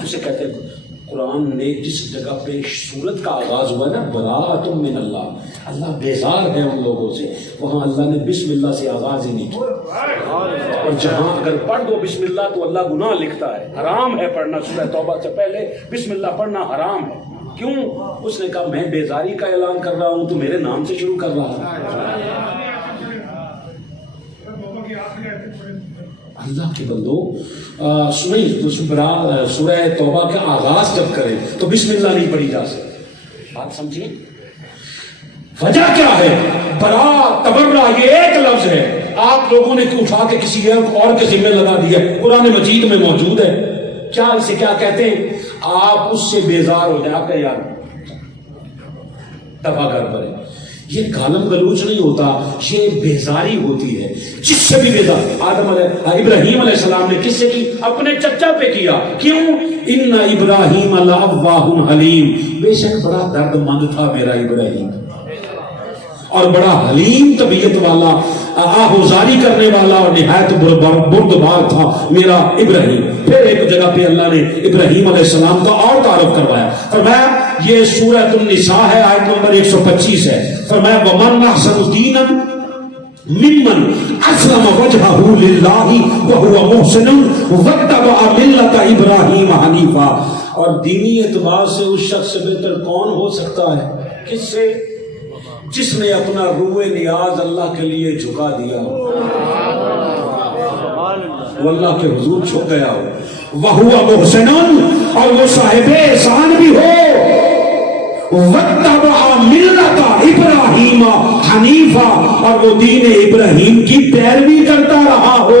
اسے کہتے ہیں. قرآن نے جس جگہ پہ سورت کا آغاز ہوا نا براءۃ من اللہ، اللہ بیزار ہے ان لوگوں سے، وہاں اللہ نے بسم اللہ سے آغاز ہی نہیں کیا. اور جہاں اگر پڑھ دو بسم اللہ تو اللہ گناہ لکھتا ہے. حرام ہے پڑھنا سورہ توبہ سے پہلے بسم اللہ پڑھنا حرام ہے. کیوں؟ اس نے کہا میں بیزاری کا اعلان کر رہا ہوں تو میرے نام سے شروع کر رہا ہوں. اللہ کے بندو سورہ توبہ کا آغاز جب کریں تو بسم اللہ نہیں پڑھی جا سکتی. بات سمجھیے وجہ کیا ہے؟ برا تبرہ یہ ایک لفظ ہے، آپ لوگوں نے اٹھا کے کسی اور کے ذمہ لگا دیا. قرآن مجید میں موجود ہے. کیا اسے کیا کہتے ہیں؟ آپ اس سے بیزار ہو جائے، آپ کا یار دفاع کر پڑے. یہ گالم گلوچ نہیں ہوتا، یہ بیزاری ہوتی ہے. جس سے بھی بیزار ابراہیم علیہ السلام نے کس سے کی؟ اپنے چچا پہ کیا. کیوں؟ ان ابراہیم لأواہ حلیم، بے شک بڑا درد مند تھا میرا ابراہیم، اور بڑا حلیم طبیعت والا، آہوزاری کرنے والا اور نہایت بردبار تھا میرا ابراہیم. پھر ایک جگہ پہ اللہ نے ابراہیم علیہ السلام کا اور تعارف کروایا. فرمایا یہ سورۃ النساء ہے، آیت نمبر 125 ہے. فرمایا وَمَنْ أَحْسَنُ دِينًا مِمَّنْ أَسْلَمَ وَجْهَهُ لِلَّهِ وَهُوَ مُحْسِنٌ وَاتَّبَعَ مِلَّةَ إِبْرَاهِيمَ حَنِيفًا. اور دینی اعتبار سے اس شخص سے بہتر کون ہو سکتا ہے؟ کس سے؟ جس نے اپنا روح نیاز اللہ کے لیے جھکا دیا ہو، وہ اللہ کے حضور جھک گیا ہو. وَهُوَ مُحْسِنٌ، اور وہ صاحب احسان بھی ہو. وَاتَّبَعَ مِلَّةَ إِبْرَاهِيمَ حَنِيفًا، اور وہ دین ابراہیم کی پیروی کرتا رہا ہو.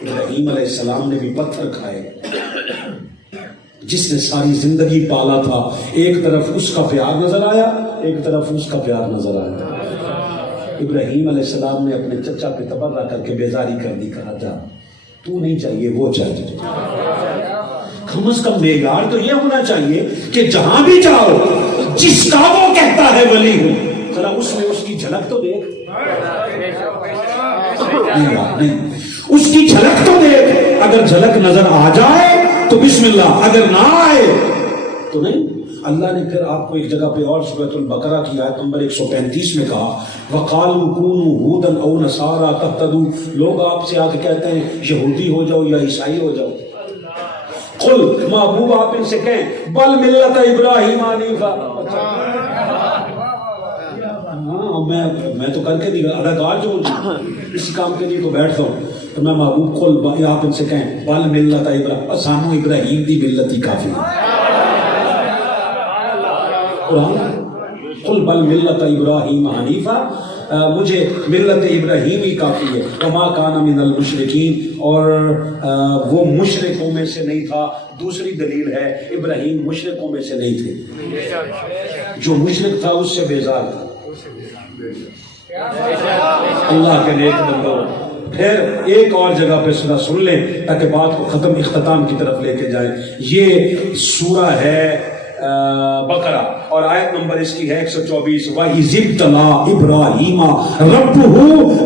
ابراہیم علیہ السلام نے بھی پتھر کھائے، جس نے ساری زندگی پالا تھا، ایک طرف اس کا پیار نظر آیا، ایک طرف اس کا پیار نظر آیا۔ ابراہیم علیہ السلام نے اپنے چچا پہ تبرہ کر کے بیزاری کر دی، کہا جا تو نہیں چاہیے وہ چاہیے۔ کم از کم معیار تو یہ ہونا چاہیے کہ جہاں بھی جاؤ جس کا وہ کہتا ہے ولی ہوں، ذرا اس میں اس کی جھلک تو دیکھ، نہیں اس کی جھلک تو دیکھ، اگر جھلک نظر آ جائے تو بسم اللہ، اگر نہ آئے تو نہیں۔ اللہ نے پھر آپ کو ایک جگہ پہ اور سورۃ البقرہ کی آیت نمبر 135 میں کہا وَقَالُوا كُونُوا هُودًا أَوْ نَصَارَىٰ تَهْتَدُوا، لوگ آپ سے آ کے کہتے ہیں یہودی ہو جاؤ یا عیسائی ہو جاؤ، قل محبوب آپ ان سے کہیں بل ملت ابراہیم حنیفا۔ میں تو کر کے دی اداکار جو اس کام کے لیے تو بیٹھتا ہوں، تو میں محبوب قل آپ ان سے کہیں بل ملت ابراہیم، سانو ابراہیم دی ملت ہی کافی ہے۔ قل بل ملت ابراہیم حنیفا، مجھے ملت ابراہیم ہی کافی ہے، وما کان من المشرکین، اور وہ مشرکوں میں سے نہیں تھا۔ دوسری دلیل ہے ابراہیم مشرکوں میں سے نہیں تھے، جو مشرک تھا اس سے بیزار تھا۔ اللہ کے نیک بندو، پھر ایک اور جگہ پہ سورہ سن لیں تاکہ بات کو ختم اختتام کی طرف لے کے جائیں۔ یہ سورہ ہے بقرہ اور آیت نمبر اس کی ہے 124، وَإِذِ ابْتَلَىٰ إِبْرَاهِيمَ رَبُّهُ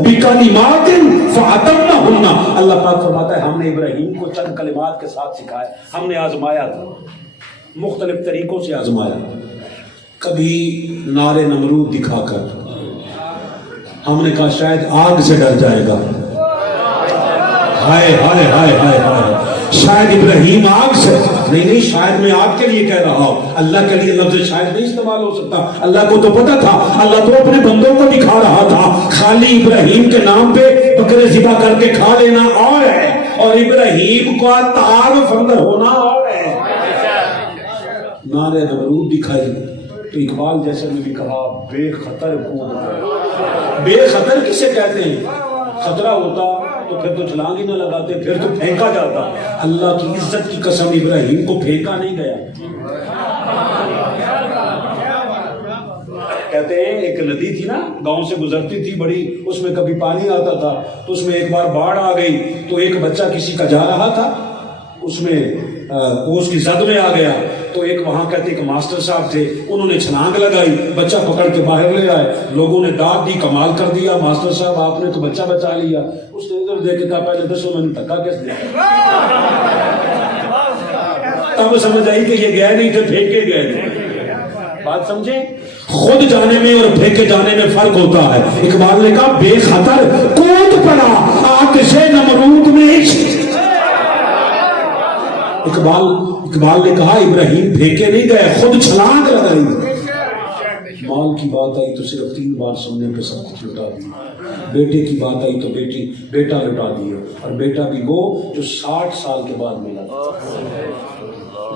بِكَلِمَاتٍ فَأَتَمَّهُنَّ، اللہ پاک فرماتا ہے ہم نے ابراہیم کو چند کلمات کے ساتھ سکھایا، ہم نے آزمایا تھا، مختلف طریقوں سے آزمایا، کبھی نار نمرود دکھا کر، ہم نے کہا شاید آگ سے ڈر جائے گا، ہائے ہائے ہائے ہائے ہائے، شاید ابراہیم آگ سے، نہیں شاید میں آپ کے لیے کہہ رہا ہوں، اللہ کے لیے لفظ شاید نہیں استعمال ہو سکتا، اللہ کو تو پتا تھا، اللہ تو اپنے بندوں کو دکھا رہا تھا، خالی ابراہیم کے نام پہ بکرے ذبح کر کے کھا لینا اور ہے، اور ابراہیم کا تعارف اندر ہونا اور ہے۔ نار نمرود دکھائی تو اقبال جیسے نے بھی کہا بے خطر کود گئے۔ بے خطر کسے کہتے ہیں؟ خطرہ ہوتا تو پھر تو چھلانگ ہی نہ لگاتے، پھر تو پھینکا جاتا۔ اللہ کی عزت کی قسم ابراہیم کو پھینکا نہیں گیا۔ کہتے ہیں ایک ندی تھی نا، گاؤں سے گزرتی تھی بڑی، اس میں کبھی پانی آتا تھا، تو اس میں ایک بار باڑھ آ گئی، تو ایک بچہ کسی کا جا رہا تھا، اس میں وہ اس کی زد میں آ گیا، تو ایک وہاں کہتے ایک ماسٹر صاحب تھے، انہوں نے چھلانگ لگائی، بچہ پکڑ کے باہر لے آئے، لوگوں نے داد دی کمال کر دیا، ماسٹر صاحب آپ نے تو بچہ بچا لیا۔ اس نے ادھر دیکھ کے کہا پہلے دسو میں نے دھکا کیسے دیا؟ تب سمجھ آئی کہ یہ گئے نہیں تھے، پھینکے گئے تھے۔ بات سمجھیں، خود جانے میں اور پھینکے جانے میں فرق ہوتا ہے۔ اقبال نے کہا بے خطر کود پڑا آتش نمرود میں عشق۔ اقبال نے کہا ابراہیم پھینکے نہیں گئے، خود چھلانگ لگائی۔ مال کی بات آئی تو صرف 3 بار سننے پہ سب کچھ لٹا دیا، بیٹے کی بات آئی تو بیٹا لٹا دیا، اور بیٹا بھی وہ جو 60 سال کے بعد ملا۔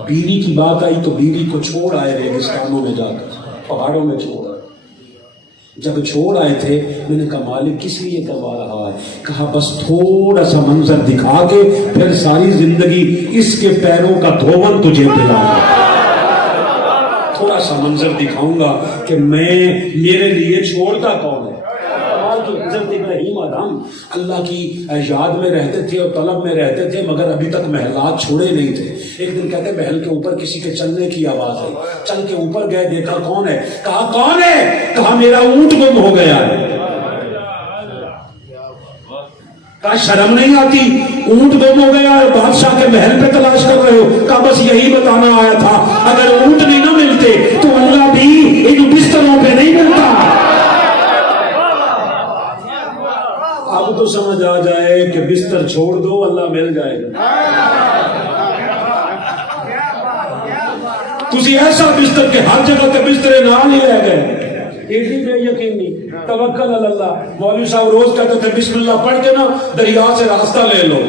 بیوی کی بات آئی تو بیوی کو چھوڑ آئے ریگستانوں میں جا کر، پہاڑوں میں چھوڑ آئے۔ جب چھوڑ آئے تھے میں نے کہا مالک کس لیے کروا رہا ہے؟ کہا بس تھوڑا سا منظر دکھا کے پھر ساری زندگی اس کے پیروں کا دھون تجھے پلاؤں گا، تھوڑا سا منظر دکھاؤں گا کہ میرے لیے چھوڑتا کون ہے۔ حضرت ابراہیم آدم اللہ کی یاد میں رہتے تھے اور طلب میں رہتے تھے، مگر ابھی تک محلات چھوڑے نہیں تھے۔ ایک دن کہتے محل کے اوپر کسی کے چلنے کی آواز آئی، چل کے اوپر گئے، دیکھا کون ہے؟ کہا کون ہے؟ کہا میرا اونٹ گم ہو گیا ہے۔ کہا شرم نہیں آتی؟ اونٹ گم ہو گیا ہے، بادشاہ کے محل پہ تلاش کر رہے ہو؟ کہا بس یہی بتانا آیا تھا، اگر اونٹ نہیں نہ ملتے تو اللہ بھی ان بستروں پہ نہیں ملتا۔ اب تو سمجھ آ جائے کہ بستر چھوڑ دو اللہ مل جائے گا۔ تسی ایسا بستر کہ ہر جگہ کے بسترے نال ہی رہ گئے، ایڈی بے یقینی، توکل اللہ۔ مولوی صاحب روز کہتے تھے بسم اللہ پڑھ کے نا دریا سے راستہ لے لو،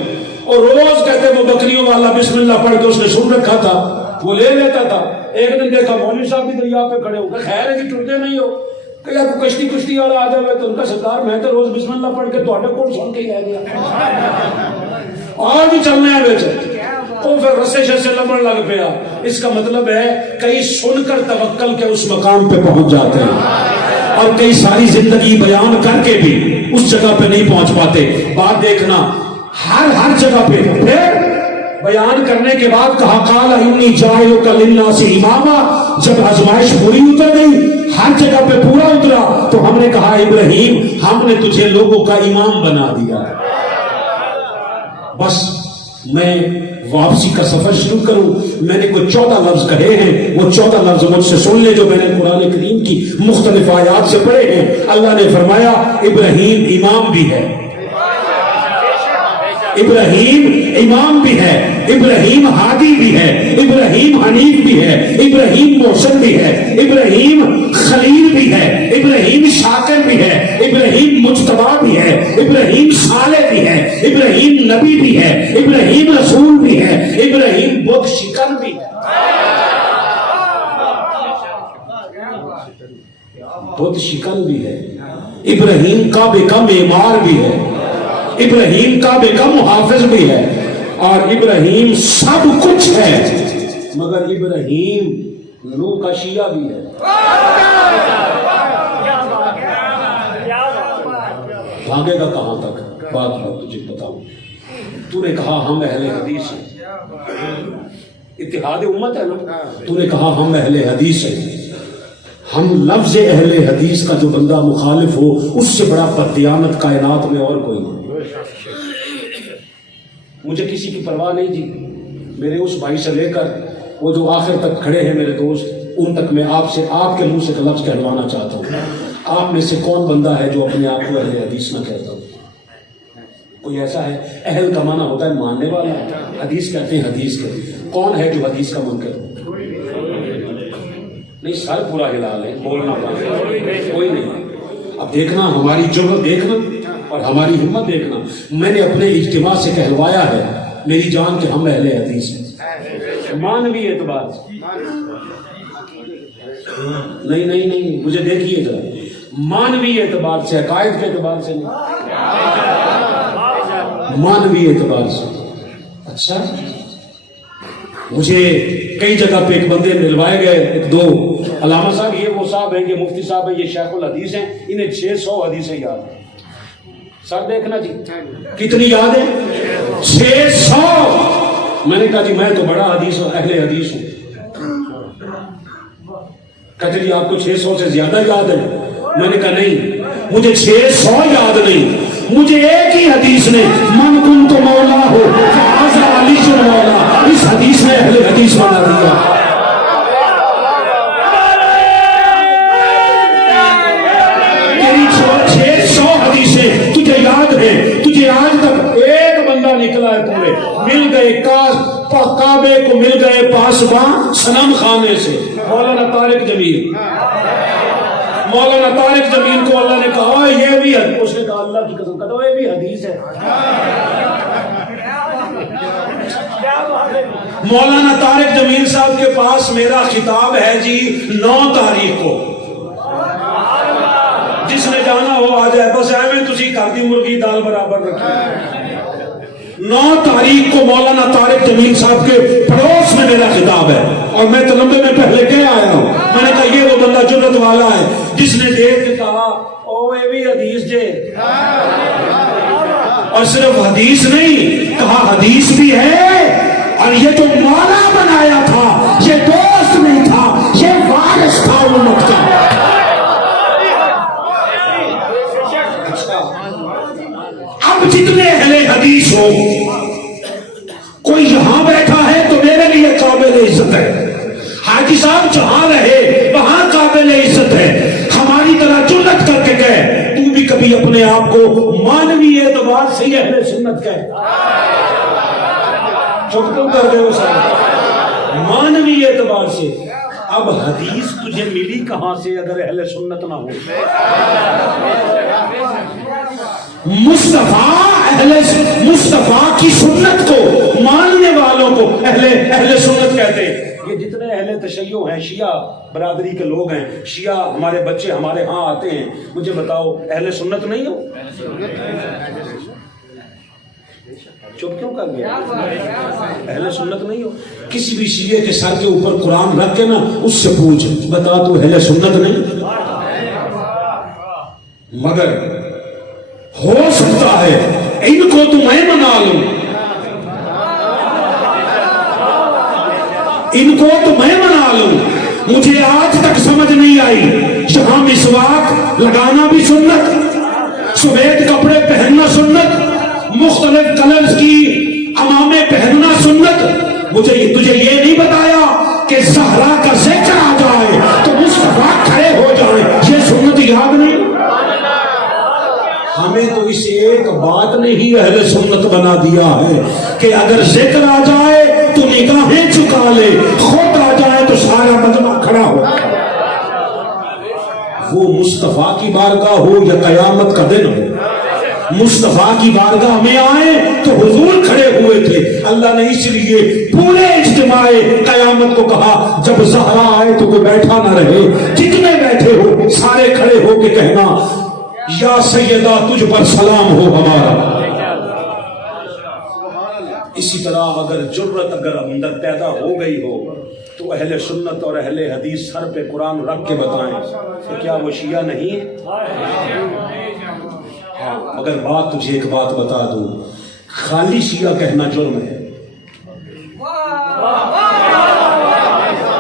اور روز کہتے وہ بکریوں والا بسم اللہ پڑھ کے اس نے سن رکھا تھا، وہ لے لیتا تھا۔ ایک دن دیکھا مولوی صاحب بھی دریا پہ کھڑے ہو گئے، خیر ہے کہ ٹرتے نہیں ہو، کہ یا کوئی کشتی والا آ جائے تو ان کا سرکار میں تو روز بسم اللہ پڑھ کے تواڈے کول سن کے ہی آ گیا۔ آج چلنا ہے بیچ وہ پھر رسے شے سے لبن لگ پیا. اس کا مطلب ہے کئی سن کر توکل کے اس مقام پہ پہنچ جاتے ہیں اور کئی ساری زندگی بیان کر کے بھی اس جگہ پہ نہیں پہنچ پاتے. بات دیکھنا ہر جگہ پہ پھر بیان کرنے کے بعد کہا قال انی جاعلک للناس اماما. جب آزمائش پوری اتر گئی ہر جگہ پہ پورا اترا تو ہم نے کہا ابراہیم ہم نے تجھے لوگوں کا امام بنا دیا. بس میں واپسی کا سفر شروع کروں. میں نے کوئی 14 لفظ کہے ہیں, وہ 14 لفظ مجھ سے سن لے جو میں نے قرآن کریم کی مختلف آیات سے پڑھے ہیں. اللہ نے فرمایا ابراہیم امام بھی ہے, ابراہیم امام بھی ہے, ابراہیم ہادی بھی ہے, ابراہیم حنیف بھی ہے, ابراہیم محسن بھی ہے, ابراہیم خلیل بھی ہے, ابراہیم شاکر بھی ہے, ابراہیم مجتبی بھی ہے, ابراہیم صالح بھی ہے, ابراہیم نبی بھی ہے, ابراہیم رسول بھی ہے, ابراہیم بت شکن بھی ہے. بت شکن بھی ہے, ابراہیم کعبے کا معمار بھی ہے, ابراہیم کعبے کا محافظ بھی ہے, اور ابراہیم سب کچھ ہے مگر ابراہیم نوح کا شیعہ بھی ہے. بھاگے گا کہاں تک؟ بات میں تجھے بتاؤں. تو نے کہا ہم اہل حدیث ہیں, اتحاد امت ہے نا. تو نے کہا ہم اہل حدیث ہیں. ہم لفظ اہل حدیث کا جو بندہ مخالف ہو اس سے بڑا بددیانت کائنات میں اور کوئی نہیں. مجھے کسی کی پرواہ نہیں جی. میرے اس بھائی سے لے کر وہ جو آخر تک کھڑے ہیں میرے دوست, ان تک میں آپ سے آپ کے منہ سے لفظ کہلوانا چاہتا ہوں. آپ میں سے کون بندہ ہے جو اپنے آپ کو اہل حدیث نہ کہتا ہو؟ کوئی ایسا ہے؟ اہل کا معنی ہوتا ہے ماننے والا, حدیث کہتے ہیں حدیث کے. کون ہے جو حدیث کا منکر؟ نہیں, سر پورا ہلا لیں, بولنا کوئی نہیں. اب دیکھنا ہماری جرأت دیکھنا اور ہماری ہمت دیکھنا. میں نے اپنے اجتماع سے کہلوایا ہے میری جان کہ ہم اہل حدیث ہیں. مانوی اعتبار سے نہیں, مجھے دیکھیے ذرا, مانوی اعتبار سے, عقائد کے اعتبار سے نہیں, مانوی اعتبار سے. اچھا, مجھے کئی جگہ پہ ایک بندے ملوائے گئے, ایک دو علامہ صاحب, یہ وہ صاحب ہیں, یہ مفتی صاحب ہیں, یہ شیخ الحدیث ہیں, انہیں 600 حدیثیں یاد ہیں. سر دیکھنا جی کتنی یاد ہے؟ 600. میں نے کہا جی میں تو بڑا حدیث اہل حدیث ہوں. کہتے جی آپ کو 600 سے زیادہ یاد ہے. میں نے کہا نہیں, مجھے 600 یاد نہیں, مجھے ایک ہی حدیث نے من کنت مولا ہو فہذا علی مولا, اس حدیث نے اہل حدیث بنا دیا. تیری 600 حدیثیں تجھے یاد ہیں, تجھے آج تک ایک بندہ نکلا ہے پورے مل گئے کعبے کو مل گئے پاسباں صنم خانے سے, مولانا طارق جمیل. مولانا طارق جمیل کو اللہ نے کہا یہ بھی ہے, اس نے کہا اللہ کی قسم کہتا یہ بھی حدیث ہے. مولانا طارق جمیل صاحب کے پاس میرا خطاب ہے جی 9 تاریخ کو, جس نے جانا ہو آ جائے, بس ایویں تسی گھر دی مرغی دال برابر رکھی. 9 تاریخ کو مولانا طارق جمیل صاحب کے پڑوس میں میرا خطاب ہے, اور میں تلمبے میں پہلے کے آیا ہوں. میں نے کہا یہ وہ بندہ جرت والا ہے جس نے دیکھ کے کہا او اے بھی حدیث جے, اور صرف حدیث نہیں کہا حدیث بھی ہے, اور یہ جو مولا بنایا تھا یہ دوست نہیں تھا, یہ وارث تھا امت کا. اب جتنے اہل حدیث ہو, کوئی یہاں بیٹھا ہے تو میرے لیے قابل عزت ہے, حاجی صاحب جہاں رہے وہاں قابل عزت ہے. ہماری طرح جرأت کر کے کہے, تو بھی کبھی اپنے آپ کو مانوی اعتبار سے اہل سنت کہے. چپ تو کر دے وہ سارے, مانوی اعتبار سے. اب حدیث تجھے ملی کہاں سے اگر اہل سنت نہ ہو؟ مصطفیٰ کی سنت کو ماننے والوں کو اہل سنت کہتے ہیں. یہ جتنے اہل تشیع ہیں, شیعہ برادری کے لوگ ہیں, شیعہ ہمارے بچے ہمارے ہاں آتے ہیں, مجھے بتاؤ اہل سنت نہیں ہو؟ چپ کیوں کر گیا؟ اہل سنت نہیں ہو؟ کسی بھی شیعہ کے سر کے اوپر قرآن رکھ کے نا اس سے پوچھ، بتا تو اہل سنت نہیں؟ مگر ہو سکتا ہے ان کو تو میں منا لوں، ان کو تو میں منا لوں، مجھے آج تک سمجھ نہیں آئی یہاں مسواک لگانا بھی سنت، سفید کپڑے پہننا سنت، مختلف کلرز کی عمامے پہننا سنت، مجھے تجھے یہ نہیں بتایا کہ زہرا کا ذکر آ جائے تو مصطفیٰ کھڑے ہو جائیں، یہ سنت یاد نہیں؟ ہمیں تو اس ایک بات نے ہی اہل سنت بنا دیا ہے کہ اگر ذکر آ جائے تو نگاہیں چکا لے، خود آ جائے تو سارا مجمع کھڑا ہو۔ وہ مصطفیٰ کی بارگاہ ہو یا قیامت کا دن ہو، مصطفیٰ کی بارگاہ میں آئے تو حضور کھڑے ہوئے تھے، اللہ نے اس لیے پورے اجتماع قیامت کو کہا جب زہرا آئے تو کوئی بیٹھا نہ رہے، جتنے بیٹھے ہو سارے کھڑے ہو کے کہنا یا سیدہ تجھ پر سلام ہو ہمارا۔ اسی طرح اگر جرت اگر اندر پیدا ہو گئی ہو تو اہل سنت اور اہل حدیث سر پہ قرآن رکھ کے بتائیں کہ کیا وہ شیعہ نہیں؟ ہاں، مگر بات تجھے ایک بات بتا دوں، خالی شیعہ کہنا جرم ہے۔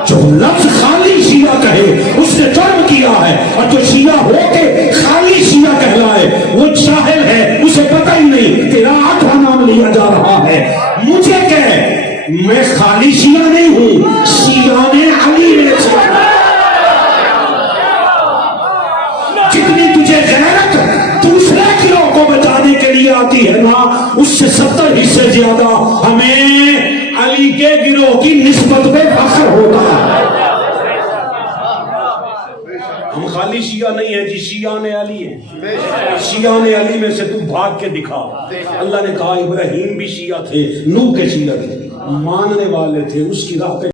جو لفظ خالی شیعہ کہے اس نے جرم کیا ہے، اور جو شیعہ ہو کے خالی شیعہ کہلائے وہ جاہل ہے، اسے پتہ ہی نہیں تیرا آٹھواں نام لیا جا رہا ہے۔ مجھے کہہ میں خالی شیعہ نہیں ہوں، شیعہ نے علی میں سے جتنی تجھے غیرت دوسرے گروہ کو بچانے کے لیے آتی ہے نا، اس سے 70 حصے زیادہ ہمیں علی کے گروہ کی نسبت پہ فخر ہوتا ہے۔ ہم خالی شیعہ نہیں ہیں جی، شیعہ نے علی ہے، شیعہ نے علی میں سے تم بھاگ کے دکھا۔ اللہ نے کہا ابراہیم بھی شیعہ تھے، نوح کے شیعہ تھے، ماننے والے تھے، اس کی راہ پہ